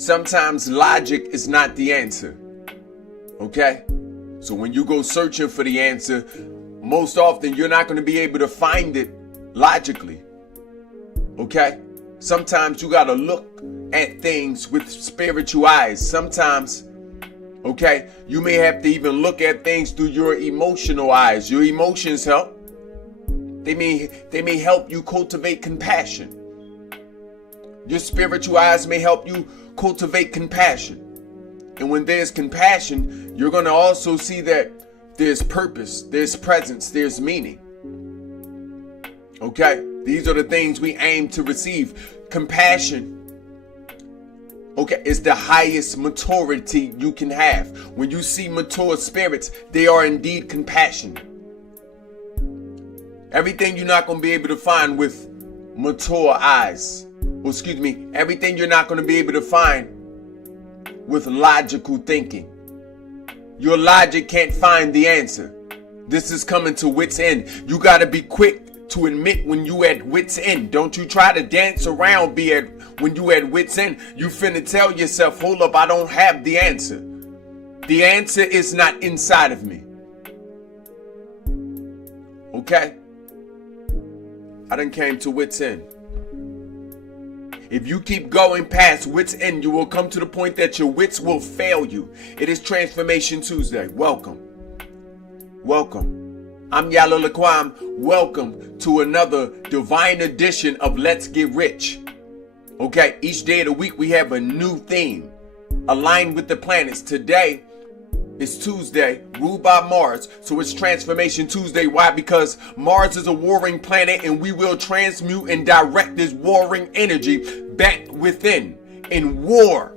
sometimes logic is not the answer. Okay? So when you go searching for the answer, most often you're not going to be able to find it logically. Okay? Sometimes you got to look at things with spiritual eyes. Sometimes, okay, you may have to even look at things through your emotional eyes. Your emotions help. They may help you cultivate compassion. Your spiritual eyes may help you cultivate compassion. And when there's compassion, you're going to also see that there's purpose, there's presence, there's meaning. Okay? These are the things we aim to receive. Compassion, okay, is the highest maturity you can have. When you see mature spirits, they are indeed compassionate. Everything you're not going to be able to find with mature eyes. Everything you're not going to be able to find with logical thinking. Your logic can't find the answer. This is coming to wit's end. You got to be quick to admit when you at wit's end. Don't you try to dance around when you at wit's end. You finna tell yourself, hold up, I don't have the answer. The answer is not inside of me. Okay? I done came to wit's end. If you keep going past wit's end, you will come to the point that your wits will fail you. It is Transformation Tuesday. Welcome. Welcome. I'm Yala Laquam. Welcome to another divine edition of Let's Get Rich. Okay, each day of the week we have a new theme aligned with the planets. Today is Tuesday, ruled by Mars, so it's Transformation Tuesday. Why? Because Mars is a warring planet and we will transmute and direct this warring energy back within in war.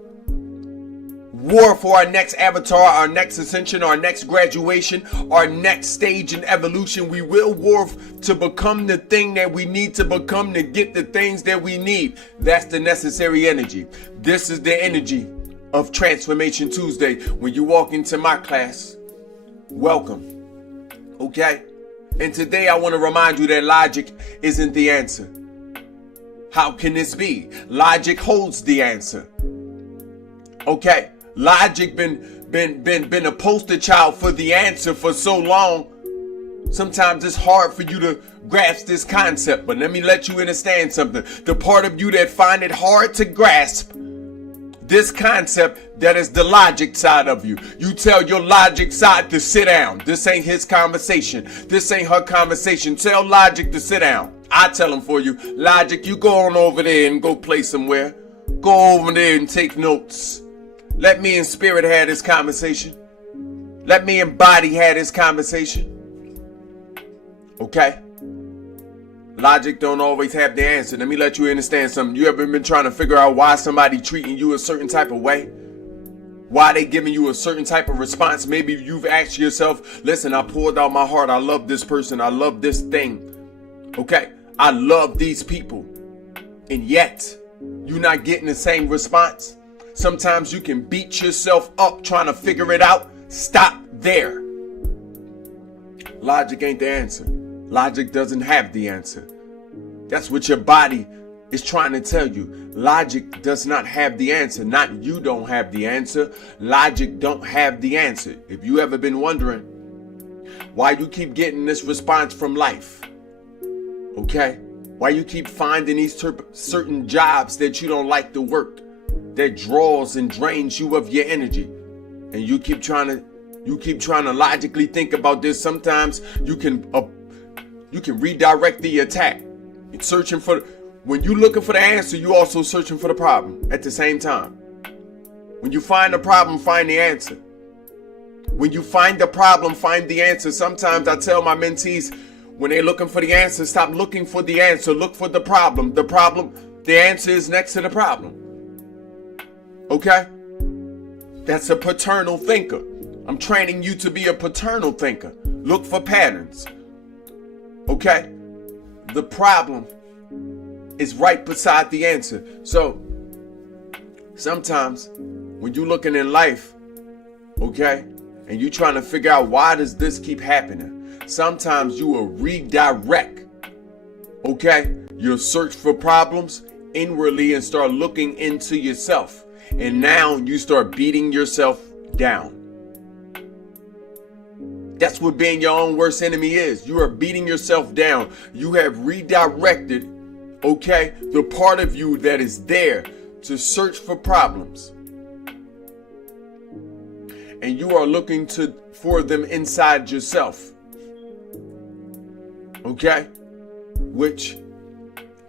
War for our next avatar, our next ascension, our next graduation, our next stage in evolution. We will war to become the thing that we need to become to get the things that we need. That's the necessary energy. This is the energy of Transformation Tuesday. When you walk into my class, welcome. Okay? And today I want to remind you that logic isn't the answer. How can this be? Logic holds the answer. Okay? Logic been a poster child for the answer for so long. Sometimes it's hard for you to grasp this concept, but let me let you understand something. The part of you that find it hard to grasp this concept, that is the logic side of you. You tell your logic side to sit down. This ain't his conversation. This ain't her conversation. Tell logic to sit down. I tell him for you. Logic, you go on over there and go play somewhere. Go over there and take notes. Let me in spirit have this conversation. Let me in body have this conversation. Okay? Logic don't always have the answer. Let me let you understand something. You ever been trying to figure out why somebody treating you a certain type of way? Why they giving you a certain type of response? Maybe you've asked yourself, listen, I poured out my heart. I love this person. I love this thing. Okay? I love these people. And yet, you're not getting the same response. Sometimes you can beat yourself up trying to figure it out. Stop there. Logic ain't the answer. Logic doesn't have the answer. That's what your body is trying to tell you. Logic does not have the answer. Not you don't have the answer. Logic don't have the answer. If you ever been wondering why you keep getting this response from life, okay? Why you keep finding these certain jobs that you don't like to work, that draws and drains you of your energy, and you keep trying to logically think about this. Sometimes you can redirect the attack. It's searching for, when you're looking for the answer, you also searching for the problem at the same time. When you find the problem, find the answer. When you find the problem, find the answer. Sometimes I tell my mentees, when they're looking for the answer, stop looking for the answer. Look for the problem. The answer is next to the problem. Okay? That's a paternal thinker. I'm training you to be a paternal thinker. Look for patterns. Okay? The problem is right beside the answer. So, sometimes when you're looking in life, okay, and you're trying to figure out why does this keep happening, sometimes you will redirect, okay, your search for problems inwardly and start looking into yourself. And now you start beating yourself down. That's what being your own worst enemy is. You are beating yourself down. You have redirected, okay, the part of you that is there to search for problems. And you are looking for them inside yourself. Okay? Which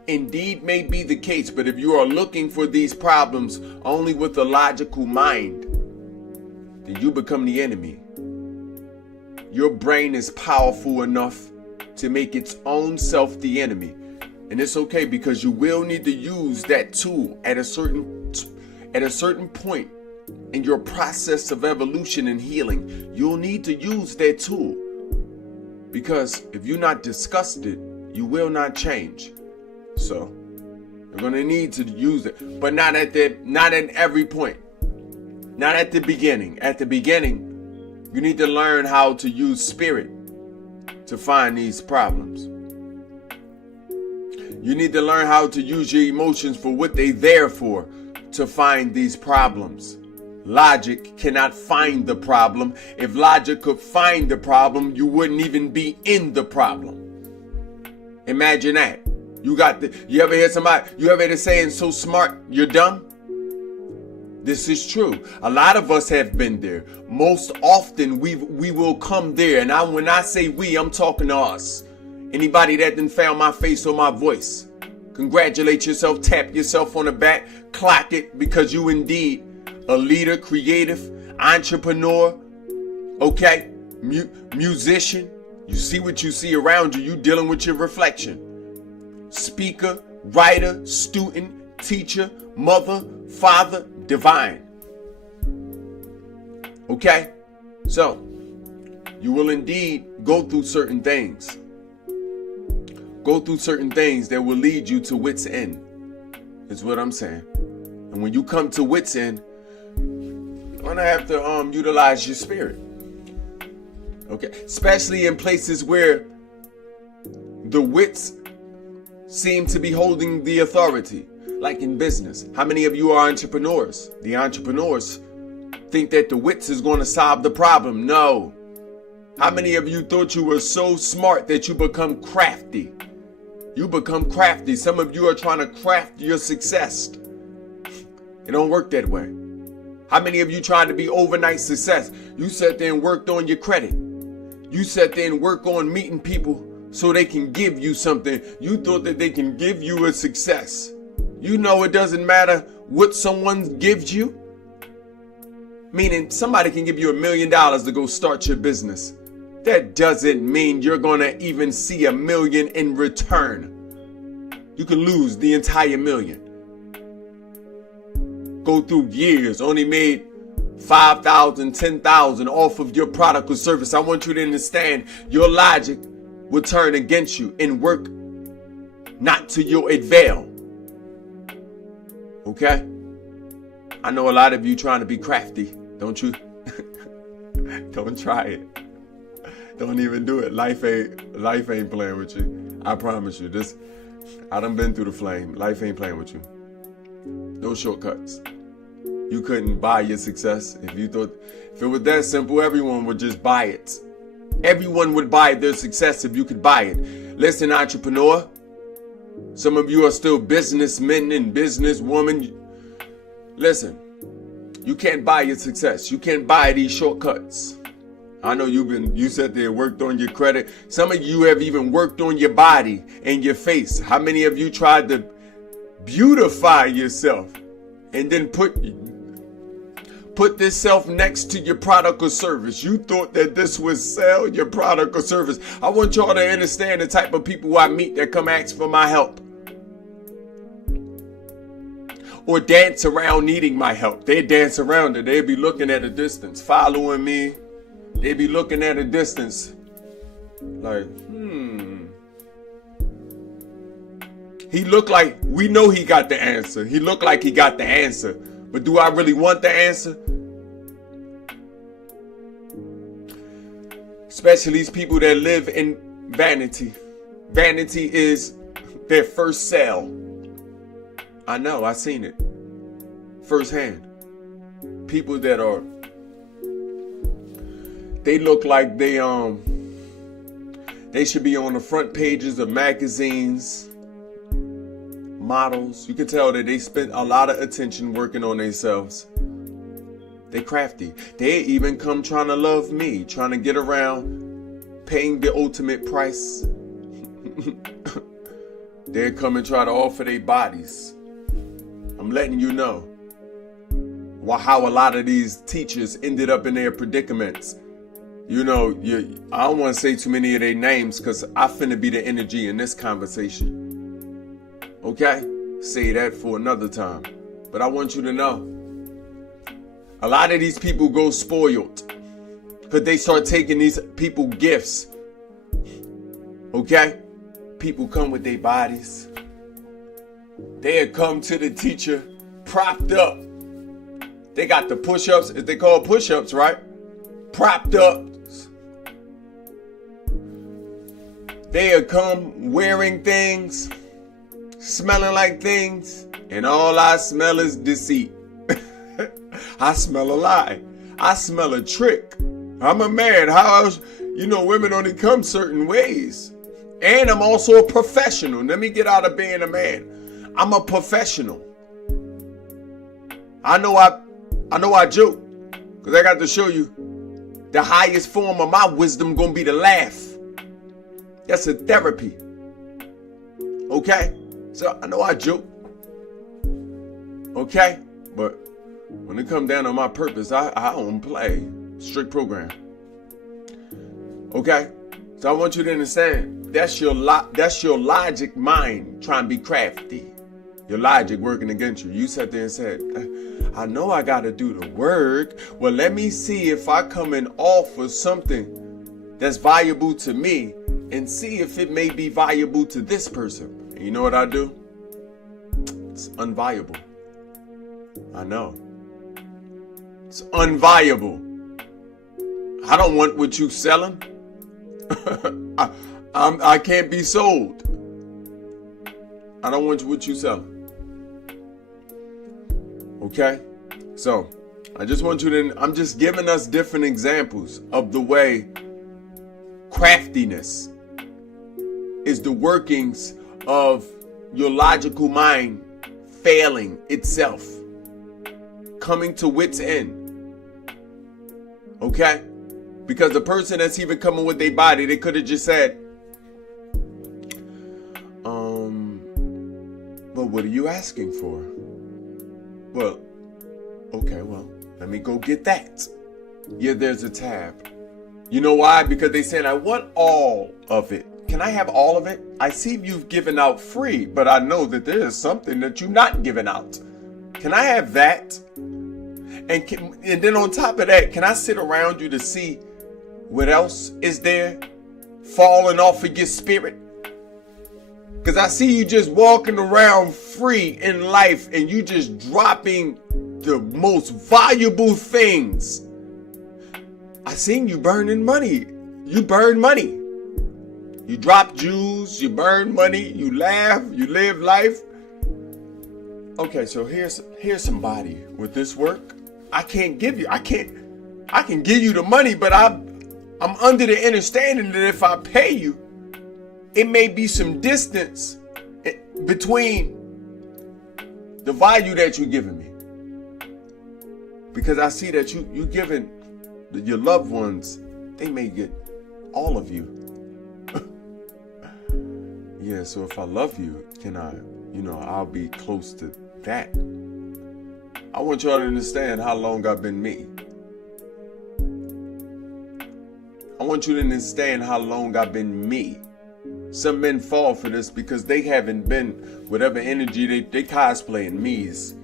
indeed may be the case, but if you are looking for these problems only with a logical mind, then you become the enemy. Your brain is powerful enough to make its own self the enemy. And it's okay, because you will need to use that tool at a certain point in your process of evolution and healing. You'll need to use that tool, because if you're not disgusted, you will not change. So you're going to need to use it, but not at every point. Not at the beginning. At the beginning, you need to learn how to use spirit to find these problems. You need to learn how to use your emotions for what they're there for, to find these problems. Logic cannot find the problem. If logic could find the problem, you wouldn't even be in the problem. Imagine that. You ever hear the saying, so smart, you're dumb? This is true. A lot of us have been there. Most often we will come there. And when I say we, I'm talking to us. Anybody that didn't found my face or my voice, congratulate yourself, tap yourself on the back, clock it, because you indeed a leader, creative, entrepreneur, okay, musician. You see what you see around you. You dealing with your reflection. Speaker, writer, student, teacher, mother, father, divine. Okay? So, you will indeed go through certain things. Go through certain things that will lead you to wit's end, is what I'm saying. And when you come to wit's end, you're going to have to utilize your spirit. Okay? Especially in places where the wits seem to be holding the authority. Like in business. How many of you are entrepreneurs? The entrepreneurs think that the wits is going to solve the problem. No. How many of you thought you were so smart that you become crafty? You become crafty. Some of you are trying to craft your success. It don't work that way. How many of you tried to be overnight success? You sat there and worked on your credit. You sat there and worked on meeting people so they can give you something. You thought that they can give you a success. You know it doesn't matter what someone gives you. Meaning somebody can give you $1 million to go start your business. That doesn't mean you're going to even see $1 million in return. You can lose the entire $1 million. Go through years, only made $5,000, $10,000 off of your product or service. I want you to understand your logic will turn against you and work not to your avail. Okay? I know a lot of you trying to be crafty, don't you? Don't try it. Don't even do it. Life ain't playing with you. I promise you. I done been through the flame. Life ain't playing with you. No shortcuts. You couldn't buy your success. If it was that simple, everyone would just buy it. Everyone would buy their success if you could buy it. Listen, entrepreneur. Some of you are still businessmen and businesswomen. Listen, you can't buy your success. You can't buy these shortcuts. I know you sat there and worked on your credit. Some of you have even worked on your body and your face. How many of you tried to beautify yourself and then put this self next to your product or service? You thought that this would sell your product or service. I want y'all to understand the type of people I meet that come ask for my help. Or dance around needing my help. They dance around it. They be looking at a distance, following me. They be looking at a distance. Like, He looked like, we know he got the answer. He looked like he got the answer. But do I really want the answer? Especially these people that live in vanity. Vanity is their first sale. I know, I seen it. firsthand. People that they look like they should be on the front pages of magazines, models. You can tell that they spent a lot of attention working on themselves. They crafty. They even come trying to love me, trying to get around paying the ultimate price. They come and try to offer their bodies. I'm letting you know how a lot of these teachers ended up in their predicaments. You know, I don't want to say too many of their names because I finna be the energy in this conversation. Okay? Say that for another time. But I want you to know, a lot of these people go spoiled because they start taking these people gifts. Okay? People come with their bodies. They had come to the teacher propped up. They got the push-ups, if they call push-ups, right? Propped up. They had come wearing things, smelling like things, and all I smell is deceit. I smell a lie. I smell a trick. I'm a man. How else? You know, women only come certain ways. And I'm also a professional. Let me get out of being a man. I'm a professional. I know I joke, because I got to show you the highest form of my wisdom gonna be to laugh. That's a therapy. Okay? So I know I joke. Okay? But when it comes down to my purpose, I don't play. Strict program. Okay? So I want you to understand, that's your logic mind trying to be crafty. Your logic working against you. You sat there and said, I know I got to do the work. Well, let me see if I come and offer something that's valuable to me and see if it may be valuable to this person. And you know what I do? It's unviable. I know. It's unviable. I don't want what you selling. I can't be sold. I don't want what you selling. Okay? So, I just want you to, I'm just giving us different examples of the way craftiness is the workings of your logical mind failing itself, coming to wit's end. Okay? Because the person that's even coming with their body, they could have just said, but what are you asking for? Well, okay, well, let me go get that. Yeah, there's a tab. You know why? Because they said, I want all of it. Can I have all of it? I see you've given out free, but I know that there is something that you're not giving out. Can I have that? And then on top of that, can I sit around you to see what else is there falling off of your spirit? Because I see you just walking around free in life and you just dropping the most valuable things. I seen you burning money. You burn money. You drop jewels, you burn money, you laugh, you live life. Okay, so here's somebody with this work. I can give you the money, but I'm under the understanding that if I pay you, it may be some distance between the value that you're giving me. Because I see that you giving your loved ones, they may get all of you. Yeah, so if I love you, can I, I'll be close to that. I want y'all to understand how long I've been me. I want you to understand how long I've been me. Some men fall for this because they haven't been whatever energy they cosplaying me's.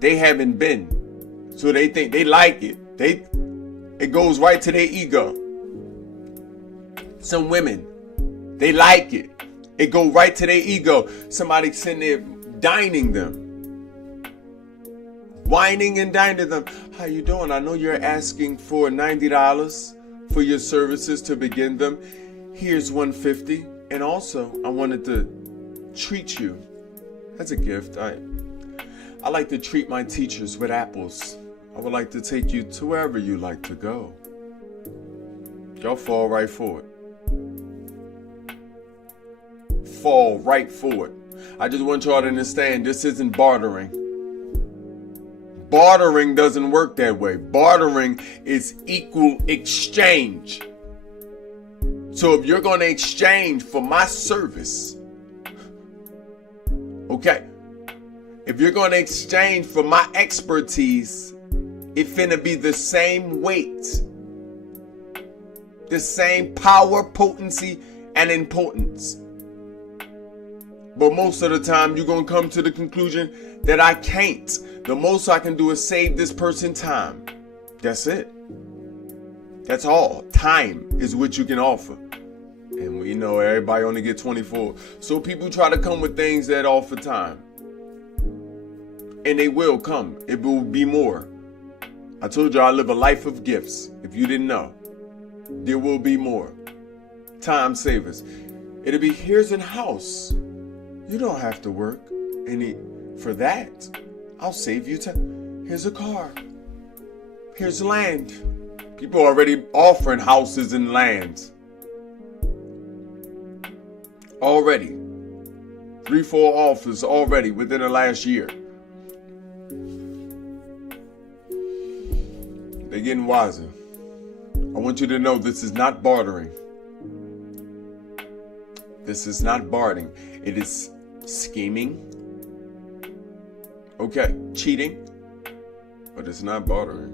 They haven't been. So they think they like it. It goes right to their ego. Some women, they like it. It go right to their ego. Somebody sitting there dining them. Whining and dining them. How you doing? I know you're asking for $90 for your services to begin them. Here's $150. And also, I wanted to treat you as a gift. I like to treat my teachers with apples. I would like to take you to wherever you like to go. Y'all fall right for it. Fall right for it. I just want y'all to understand this isn't bartering. Bartering doesn't work that way. Bartering is equal exchange. So if you're going to exchange for my service, okay, if you're going to exchange for my expertise, it finna be the same weight, the same power, potency, and importance. But most of the time, you're going to come to the conclusion that I can't. The most I can do is save this person time. That's it. That's all. Time is what you can offer. And we know everybody only get 24. So people try to come with things that offer time. And they will come. It will be more. I told you I live a life of gifts. If you didn't know, there will be more. Time savers. It'll be, here's a house. You don't have to work any for that. I'll save you time. Here's a car. Here's land. People are already offering houses and lands. Already. 3-4 offers already within the last year. They're getting wiser. I want you to know this is not bartering. This is not bartering. It is scheming. Okay, cheating. But it's not bartering.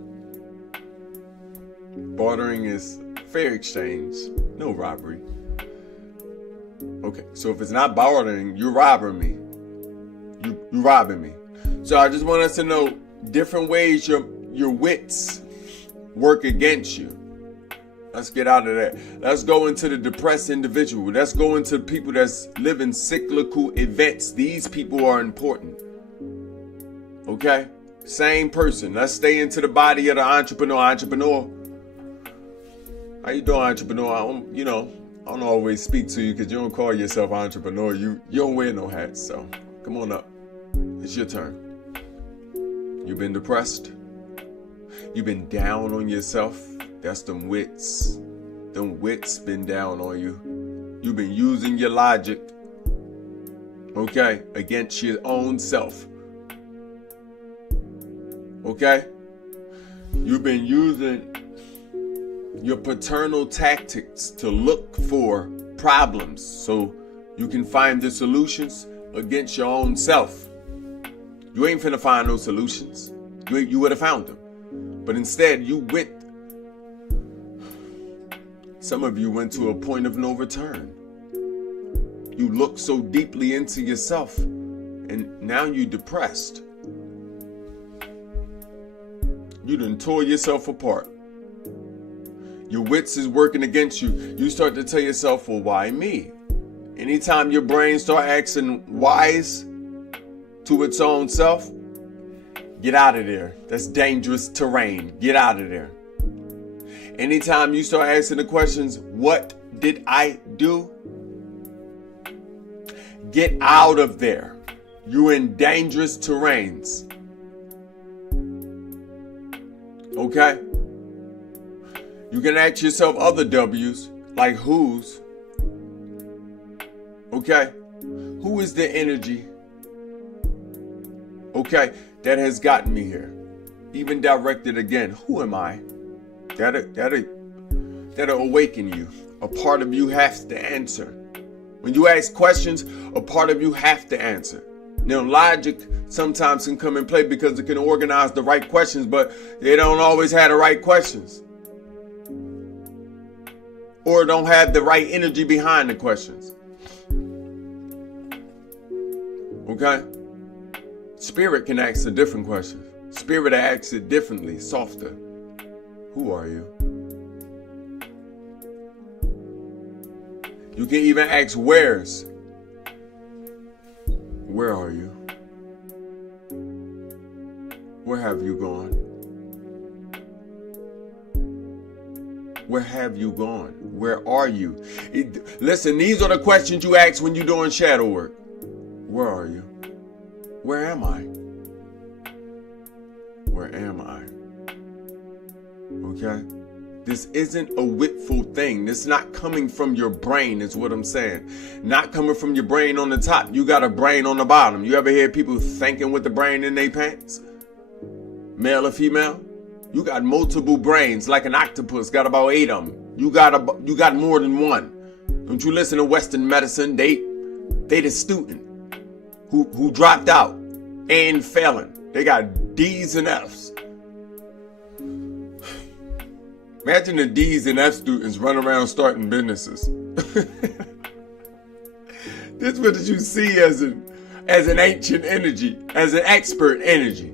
Bartering is fair exchange, no robbery. Okay, so if it's not bartering, you're robbing me. You're robbing me. So I just want us to know different ways your wits work against you. Let's get out of that. Let's go into the depressed individual. Let's go into people that's living cyclical events. These people are important. Okay? Same person. Let's stay into the body of the entrepreneur. How you doing, entrepreneur? I don't always speak to you because you don't call yourself entrepreneur. You don't wear no hats. So come on up. It's your turn. You've been depressed. You've been down on yourself. That's them wits. Them wits been down on you. You've been using your logic, okay, against your own self. Okay? You've been using your paternal tactics to look for problems so you can find the solutions against your own self. You ain't finna find no solutions. You would have found them. But instead, some of you went to a point of no return. You look so deeply into yourself, and now you're depressed. You done tore yourself apart. Your wits is working against you. You start to tell yourself, well, why me? Anytime your brain start asking whys to its own self, get out of there. That's dangerous terrain. Get out of there. Anytime you start asking the questions, what did I do? Get out of there. You're in dangerous terrains. Okay? You can ask yourself other W's, like whose. Okay? Who is the energy, okay, that has gotten me here? Even directed again, who am I? That'll awaken you. A part of you has to answer. When you ask questions, a part of you have to answer. Now, logic sometimes can come in play because it can organize the right questions, but they don't always have the right questions. Or don't have the right energy behind the questions. Okay? Spirit can ask a different question. Spirit asks it differently, softer. Who are you? You can even ask where's. Where are you? Where have you gone? Where have you gone? Where are you? Listen, these are the questions you ask when you're doing shadow work. Where are you? Where am I? Where am I? Okay? This isn't a witful thing. This is not coming from your brain, is what I'm saying. Not coming from your brain on the top. You got a brain on the bottom. You ever hear people thinking with the brain in their pants? Male or female? You got multiple brains, like an octopus. Got about 8 of them. You got more than one. Don't you listen to Western medicine? They the student who dropped out and failing. They got D's and F's. Imagine the D's and F students run around starting businesses. This is what you see as an ancient energy, as an expert energy.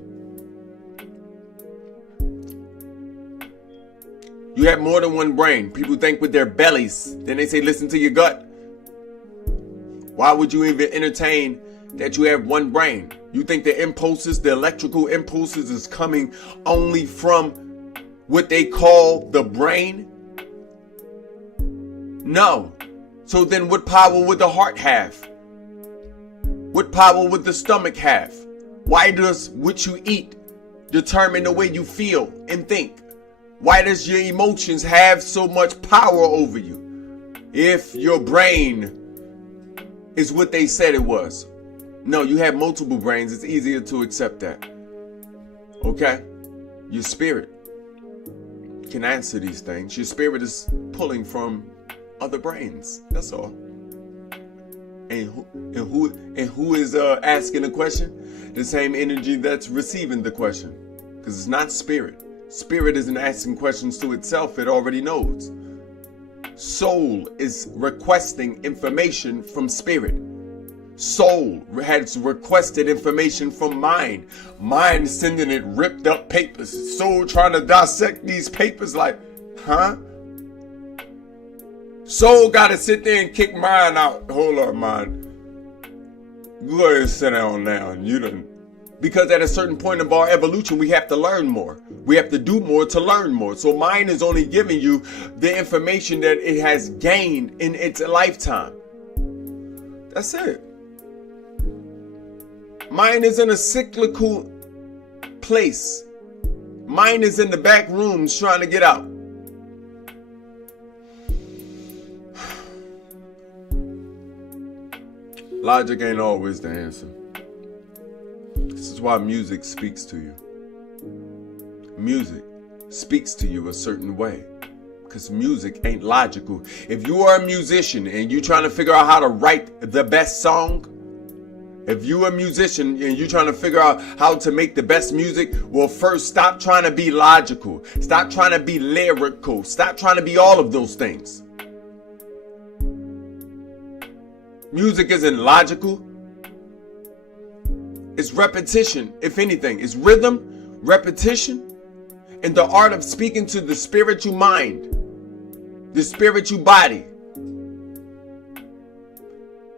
You have more than one brain. People think with their bellies. Then they say, listen to your gut. Why would you even entertain that you have one brain? You think the impulses, the electrical impulses is coming only from what they call the brain? No. So then what power would the heart have? What power would the stomach have? Why does what you eat determine the way you feel and think? Why does your emotions have so much power over you? If your brain is what they said it was. No, you have multiple brains. It's easier to accept that. Okay? Your spirit can answer these things. Your spirit is pulling from other brains. That's all. And who is asking the question? The same energy that's receiving the question. Because it's not spirit. Spirit isn't asking questions to itself. It already knows. Soul is requesting information from spirit. Soul has requested information from mind. Mind is sending it ripped up papers. Soul trying to dissect these papers like, huh? Soul got to sit there and kick mind out. Hold on, mind. Go ahead and sit down now. You done. Because at a certain point of our evolution, we have to learn more. We have to do more to learn more. So mind is only giving you the information that it has gained in its lifetime. That's it. Mind is in a cyclical place. Mind is in the back rooms trying to get out. Logic ain't always the answer. This is why music speaks to you. Music speaks to you a certain way. Because music ain't logical. If you are a musician and you're trying to figure out how to write the best song, if you're a musician and you're trying to figure out how to make the best music, well, first, stop trying to be logical. Stop trying to be lyrical. Stop trying to be all of those things. Music isn't logical. It's repetition, if anything. It's rhythm, repetition, and the art of speaking to the spiritual mind, the spiritual body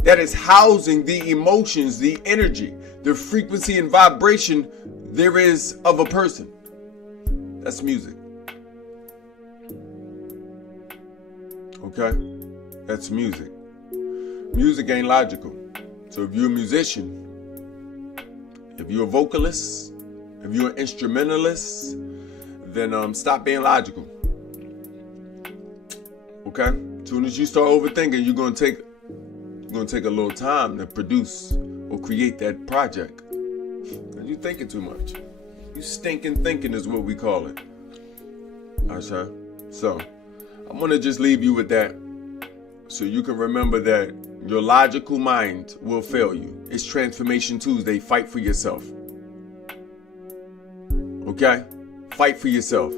that is housing the emotions, the energy, the frequency and vibration there is of a person. That's music. Okay? That's music. Music ain't logical. So if you're a musician, if you're a vocalist, if you're an instrumentalist, then stop being logical. Okay? As soon as you start overthinking, you're gonna take a little time to produce or create that project. You're thinking too much. You stinking thinking is what we call it. Alright, so I'm gonna just leave you with that, so you can remember that your logical mind will fail you. It's Transformation Tuesday. Fight for yourself. Okay? Fight for yourself.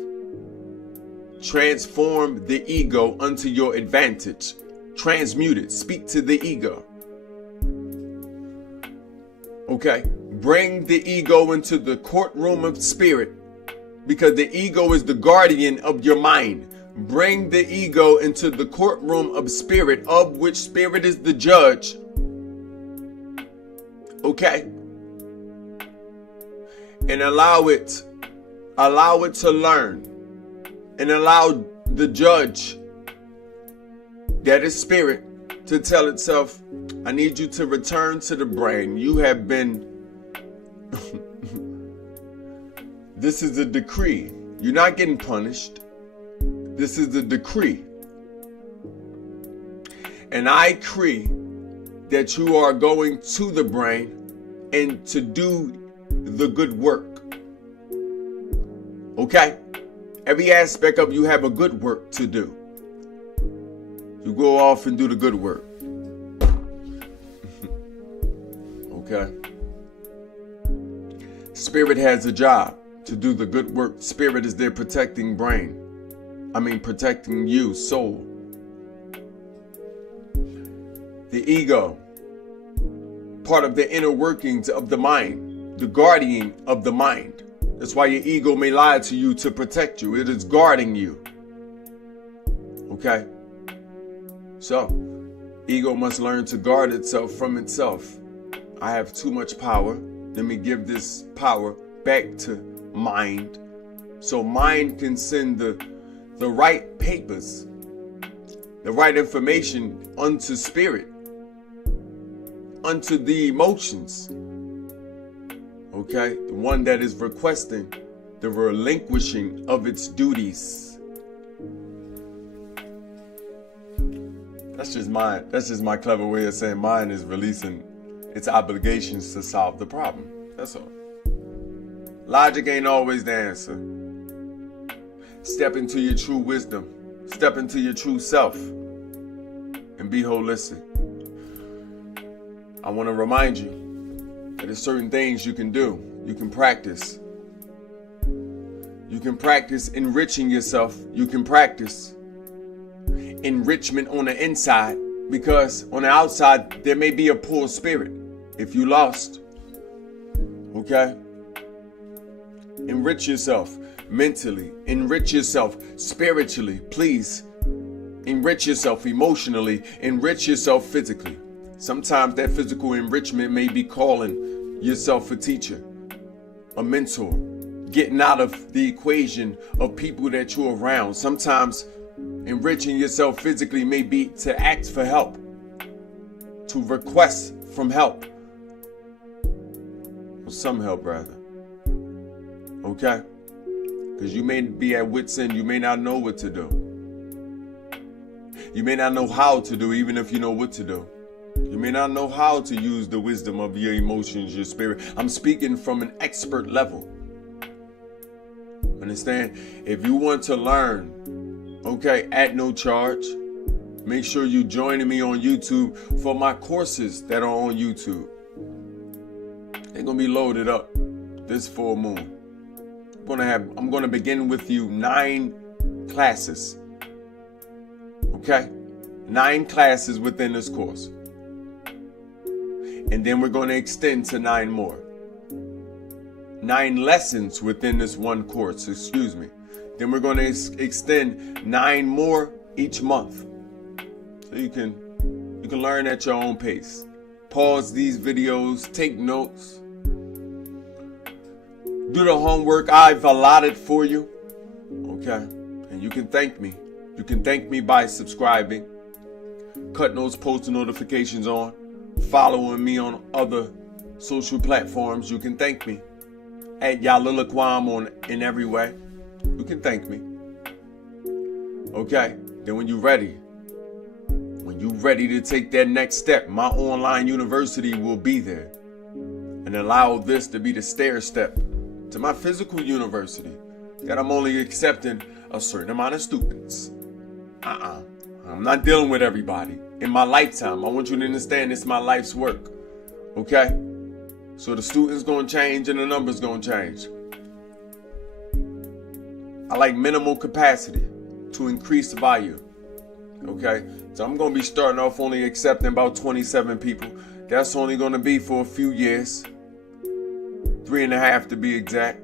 Transform the ego unto your advantage. Transmute it. Speak to the ego. Okay? Bring the ego into the courtroom of spirit, because the ego is the guardian of your mind. Bring the ego into the courtroom of spirit, of which spirit is the judge. Okay? And allow it to learn. And allow the judge, that is spirit, to tell itself, I need you to return to the brain. You have been This is a decree. You're not getting punished. This is a decree. And I decree that you are going to the brain and to do the good work. Okay? Every aspect of you have a good work to do. You go off and do the good work. Okay? Spirit has a job to do the good work. Spirit is there protecting protecting you, soul. The ego, part of the inner workings of the mind, the guardian of the mind. That's why your ego may lie to you to protect you. It is guarding you. Okay? So, ego must learn to guard itself from itself. I have too much power. Let me give this power back to mind. So mind can send the right papers, the right information unto spirit, unto the emotions. Okay? The one that is requesting the relinquishing of its duties. That's just my clever way of saying mind is releasing its obligations to solve the problem. That's all. Logic ain't always the answer. Step into your true wisdom. Step into your true self. And be holistic. I want to remind you that there's certain things you can do. You can practice. You can practice enriching yourself. You can practice enrichment on the inside, because on the outside there may be a poor spirit if you lost. Okay? Enrich yourself mentally. Enrich yourself spiritually. Please. Enrich yourself emotionally. Enrich yourself physically. Sometimes that physical enrichment may be calling yourself a teacher, a mentor, getting out of the equation of people that you're around. Sometimes enriching yourself physically may be to ask for help, to request from help, or some help rather. Okay? Because you may be at wit's end. You may not know what to do. You may not know how to do, even if you know what to do. You may not know how to use the wisdom of your emotions, your spirit. I'm speaking from an expert level. Understand? If you want to learn, okay, at no charge, make sure you join me on YouTube for my courses that are on YouTube. They're going to be loaded up this full moon. I'm going to begin with you 9 classes. Okay? 9 classes within this course. And then we're going to extend to 9 more. 9 lessons within this one course, excuse me. Then we're going to extend 9 more each month. So you can learn at your own pace. Pause these videos, take notes. Do the homework I've allotted for you. Okay? And you can thank me. You can thank me by subscribing, cutting those post notifications on, following me on other social platforms. You can thank me at Yalilaquam in every way. You can thank me. Okay? Then when you're ready to take that next step, my online university will be there. And allow this to be the stair step to my physical university, that I'm only accepting a certain amount of students. I'm not dealing with everybody in my lifetime. I want you to understand it's my life's work. Okay? So the students gonna change and the numbers gonna change. I like minimal capacity to increase value. Okay? So I'm gonna be starting off only accepting about 27 people. That's only gonna be for a few years. 3.5 to be exact.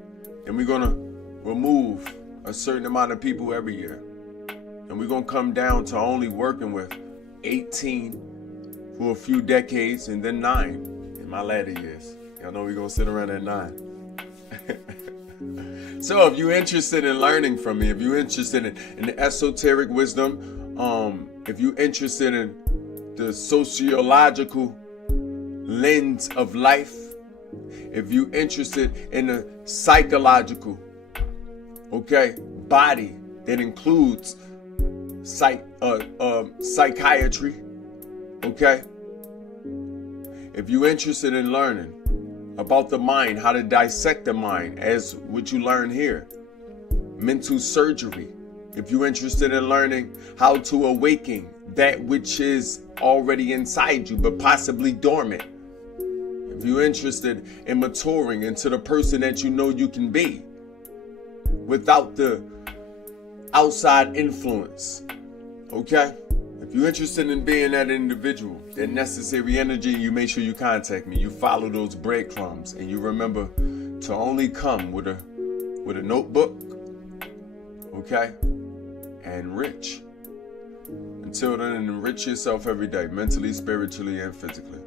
And we're gonna remove a certain amount of people every year. And we're gonna come down to only working with 18 for a few decades, and then 9 in my latter years. Y'all know we're gonna sit around at 9. So if you're interested in learning from me, if you're interested in the esoteric wisdom, if you're interested in the sociological lens of life, if you're interested in the psychological Okay, body that includes psychiatry. Okay, if you're interested in learning about the mind, how to dissect the mind, as what you learn here, mental surgery. If you're interested in learning how to awaken that which is already inside you but possibly dormant. If you're interested in maturing into the person that you know you can be without the outside influence. Okay? If you're interested in being that individual, that necessary energy, you make sure you contact me. You follow those breadcrumbs, and you remember to only come with a notebook, okay, and rich. Until then, enrich yourself every day, mentally, spiritually, and physically.